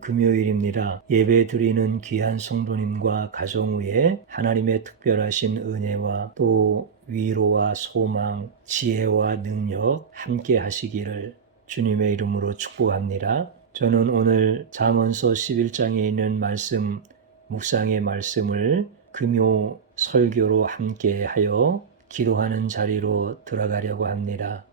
금요일입니다. 예배 드리는 귀한 성도님과 가정 위에 하나님의 특별하신 은혜와 또 위로와 소망, 지혜와 능력 함께 하시기를 주님의 이름으로 축복합니다. 저는 오늘 잠언서 11장에 있는 말씀, 묵상의 말씀을 금요 설교로 함께 하여 기도하는 자리로 들어가려고 합니다.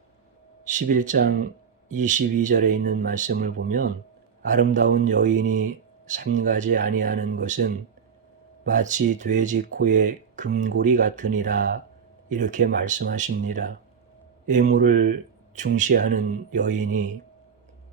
11장 22절에 있는 말씀을 보면 아름다운 여인이 삼가지 아니하는 것은 마치 돼지 코의 금고리 같으니라 이렇게 말씀하십니다. 외모를 중시하는 여인이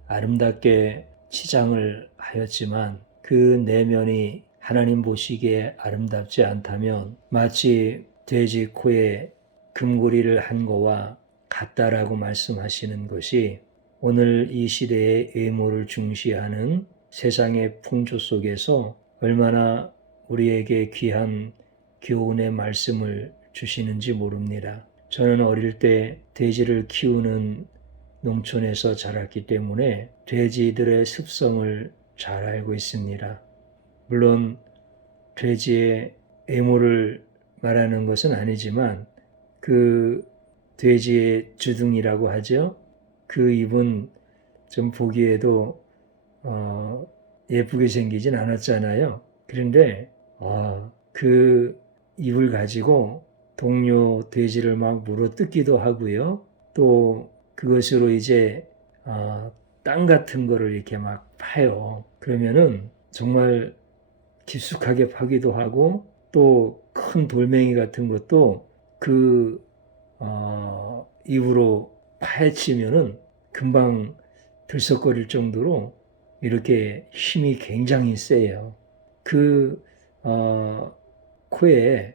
아름답게 치장을 하였지만 그 내면이 하나님 보시기에 아름답지 않다면 마치 돼지 코에 금고리를 한 거와 같다라고 말씀하시는 것이 오늘 이 시대의 외모를 중시하는 세상의 풍조 속에서 얼마나 우리에게 귀한 교훈의 말씀을 주시는지 모릅니다. 저는 어릴 때 돼지를 키우는 농촌에서 자랐기 때문에 돼지들의 습성을 잘 알고 있습니다. 물론 돼지의 외모를 말하는 것은 아니지만 그 돼지의 주둥이라고 하죠. 그 입은 좀 보기에도 예쁘게 생기진 않았잖아요. 그런데 그 입을 가지고 동료 돼지를 막 물어뜯기도 하고요. 또 그것으로 이제 땅 같은 거를 이렇게 막 파요. 그러면은 정말 깊숙하게 파기도 하고 또 큰 돌멩이 같은 것도 그 입으로 파헤치면은 금방 들썩거릴 정도로 이렇게 힘이 굉장히 세요. 그 코에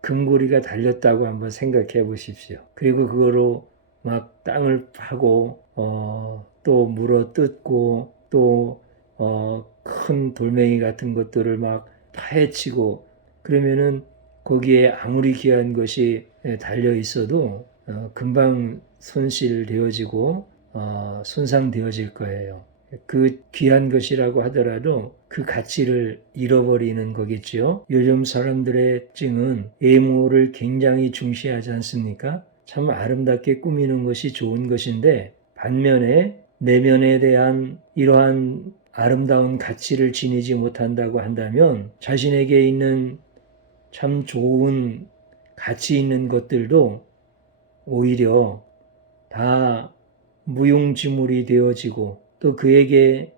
금고리가 달렸다고 한번 생각해 보십시오. 그리고 그거로 막 땅을 파고 또 물어 뜯고 또 큰 돌멩이 같은 것들을 막 파헤치고 그러면은 거기에 아무리 귀한 것이 달려 있어도 금방 손실되어지고 손상되어질 거예요. 그 귀한 것이라고 하더라도 그 가치를 잃어버리는 거겠죠. 요즘 사람들의 특징은 외모를 굉장히 중시하지 않습니까? 참 아름답게 꾸미는 것이 좋은 것인데 반면에 내면에 대한 이러한 아름다운 가치를 지니지 못한다고 한다면 자신에게 있는 참 좋은 가치 있는 것들도 오히려 다 무용지물이 되어지고 또 그에게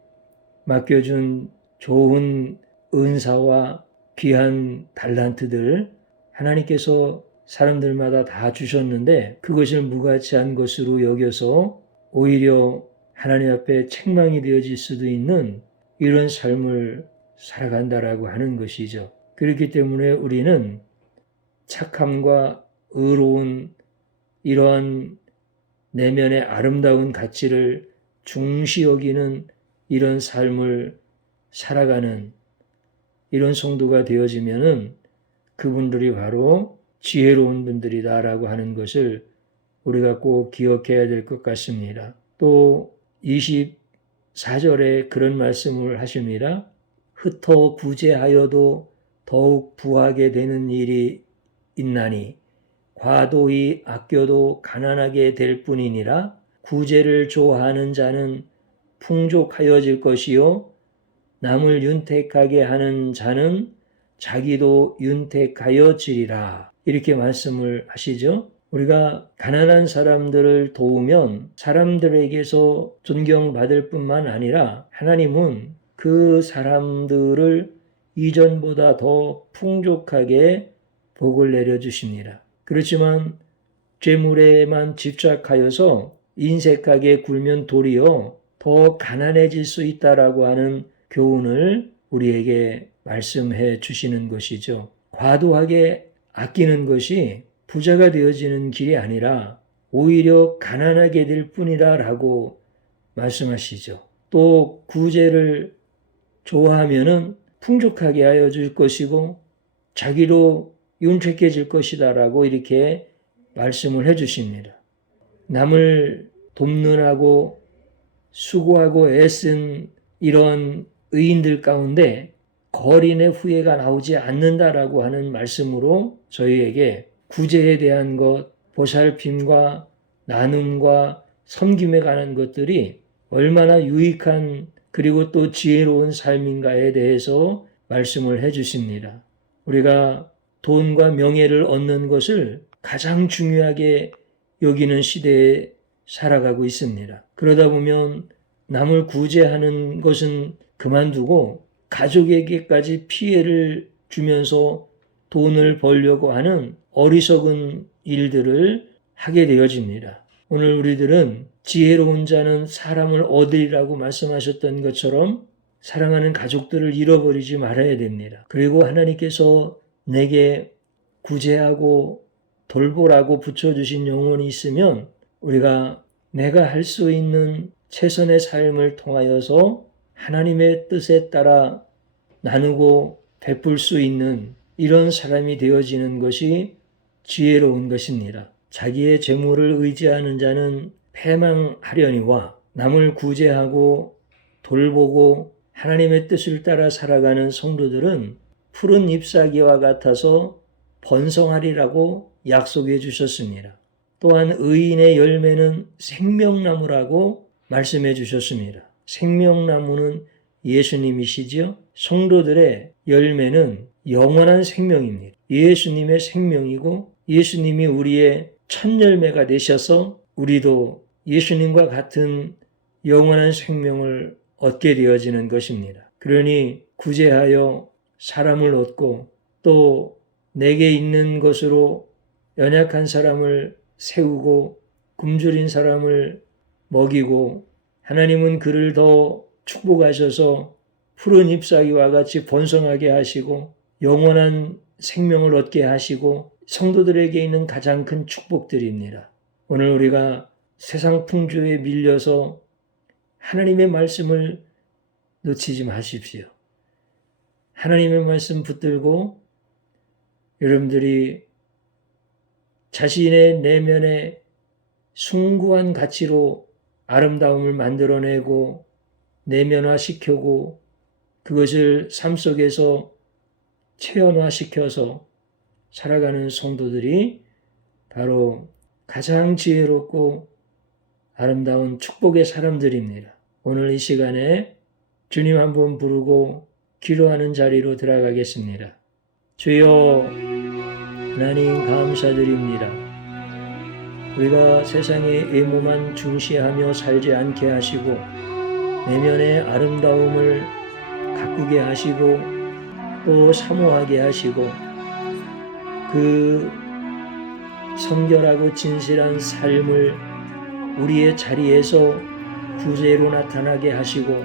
맡겨준 좋은 은사와 귀한 달란트들 하나님께서 사람들마다 다 주셨는데 그것을 무가치한 것으로 여겨서 오히려 하나님 앞에 책망이 되어질 수도 있는 이런 삶을 살아간다라고 하는 것이죠. 그렇기 때문에 우리는 착함과 의로운 이러한 내면의 아름다운 가치를 중시 여기는 이런 삶을 살아가는 이런 성도가 되어지면은 그분들이 바로 지혜로운 분들이다라고 하는 것을 우리가 꼭 기억해야 될 것 같습니다. 또 24절에 그런 말씀을 하십니다. 흩어 구제하여도 더욱 부하게 되는 일이 있나니 과도히 아껴도 가난하게 될 뿐이니라. 구제를 좋아하는 자는 풍족하여질 것이요 남을 윤택하게 하는 자는 자기도 윤택하여지리라. 이렇게 말씀을 하시죠. 우리가 가난한 사람들을 도우면 사람들에게서 존경받을 뿐만 아니라 하나님은 그 사람들을 이전보다 더 풍족하게 복을 내려주십니다. 그렇지만 재물에만 집착하여서 인색하게 굴면 도리어 더 가난해질 수 있다라고 하는 교훈을 우리에게 말씀해 주시는 것이죠. 과도하게 아끼는 것이 부자가 되어지는 길이 아니라 오히려 가난하게 될 뿐이라 라고 말씀하시죠. 또 구제를 좋아하면은 풍족하게 하여 줄 것이고 자기도 윤택해질 것이다 라고 이렇게 말씀을 해 주십니다. 남을 돕느라고 수고하고 애쓴 이런 의인들 가운데 거린의 후회가 나오지 않는다라고 하는 말씀으로 저희에게 구제에 대한 것, 보살핌과 나눔과 섬김에 관한 것들이 얼마나 유익한 그리고 또 지혜로운 삶인가에 대해서 말씀을 해 주십니다. 우리가 돈과 명예를 얻는 것을 가장 중요하게 여기는 시대에 살아가고 있습니다. 그러다 보면 남을 구제하는 것은 그만두고 가족에게까지 피해를 주면서 돈을 벌려고 하는 어리석은 일들을 하게 되어집니다. 오늘 우리들은 지혜로운 자는 사람을 얻으리라고 말씀하셨던 것처럼 사랑하는 가족들을 잃어버리지 말아야 됩니다. 그리고 하나님께서 내게 구제하고 돌보라고 붙여주신 영혼이 있으면 우리가 내가 할 수 있는 최선의 삶을 통하여서 하나님의 뜻에 따라 나누고 베풀 수 있는 이런 사람이 되어지는 것이 지혜로운 것입니다. 자기의 재물을 의지하는 자는 패망하려니와 남을 구제하고 돌보고 하나님의 뜻을 따라 살아가는 성도들은 푸른 잎사귀와 같아서 번성하리라고 약속해 주셨습니다. 또한 의인의 열매는 생명나무라고 말씀해 주셨습니다. 생명나무는 예수님이시지요. 성도들의 열매는 영원한 생명입니다. 예수님의 생명이고 예수님이 우리의 첫 열매가 되셔서 우리도 예수님과 같은 영원한 생명을 얻게 되어지는 것입니다. 그러니 구제하여 사람을 얻고 또 내게 있는 것으로 연약한 사람을 세우고 굶주린 사람을 먹이고 하나님은 그를 더 축복하셔서 푸른 잎사귀와 같이 번성하게 하시고 영원한 생명을 얻게 하시고 성도들에게 있는 가장 큰 축복들입니다. 오늘 우리가 세상 풍조에 밀려서 하나님의 말씀을 놓치지 마십시오. 하나님의 말씀 붙들고 여러분들이 자신의 내면의 숭고한 가치로 아름다움을 만들어내고 내면화시키고 그것을 삶 속에서 체현화시켜서 살아가는 성도들이 바로 가장 지혜롭고 아름다운 축복의 사람들입니다. 오늘 이 시간에 주님 한번 부르고 기도하는 자리로 들어가겠습니다. 주여 하나님 감사드립니다. 우리가 세상의 외모만 중시하며 살지 않게 하시고 내면의 아름다움을 가꾸게 하시고 또 사모하게 하시고 그 성결하고 진실한 삶을 우리의 자리에서 구제로 나타나게 하시고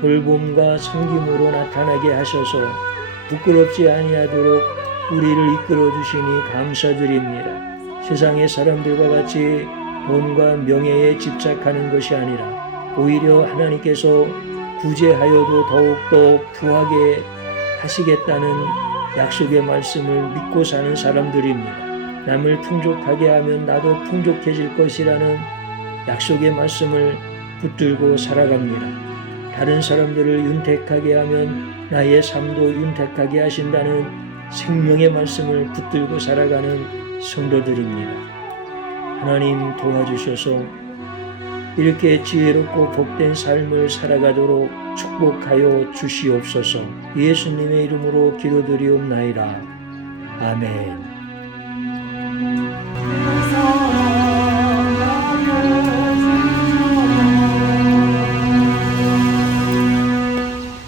돌봄과 섬김으로 나타나게 하셔서 부끄럽지 아니하도록 우리를 이끌어 주시니 감사드립니다. 세상의 사람들과 같이 돈과 명예에 집착하는 것이 아니라 오히려 하나님께서 구제하여도 더욱더 부하게 하시겠다는 약속의 말씀을 믿고 사는 사람들입니다. 남을 풍족하게 하면 나도 풍족해질 것이라는 약속의 말씀을 붙들고 살아갑니다. 다른 사람들을 윤택하게 하면 나의 삶도 윤택하게 하신다는 생명의 말씀을 붙들고 살아가는 성도들입니다. 하나님 도와주셔서 이렇게 지혜롭고 복된 삶을 살아가도록 축복하여 주시옵소서. 예수님의 이름으로 기도드리옵나이다. 아멘.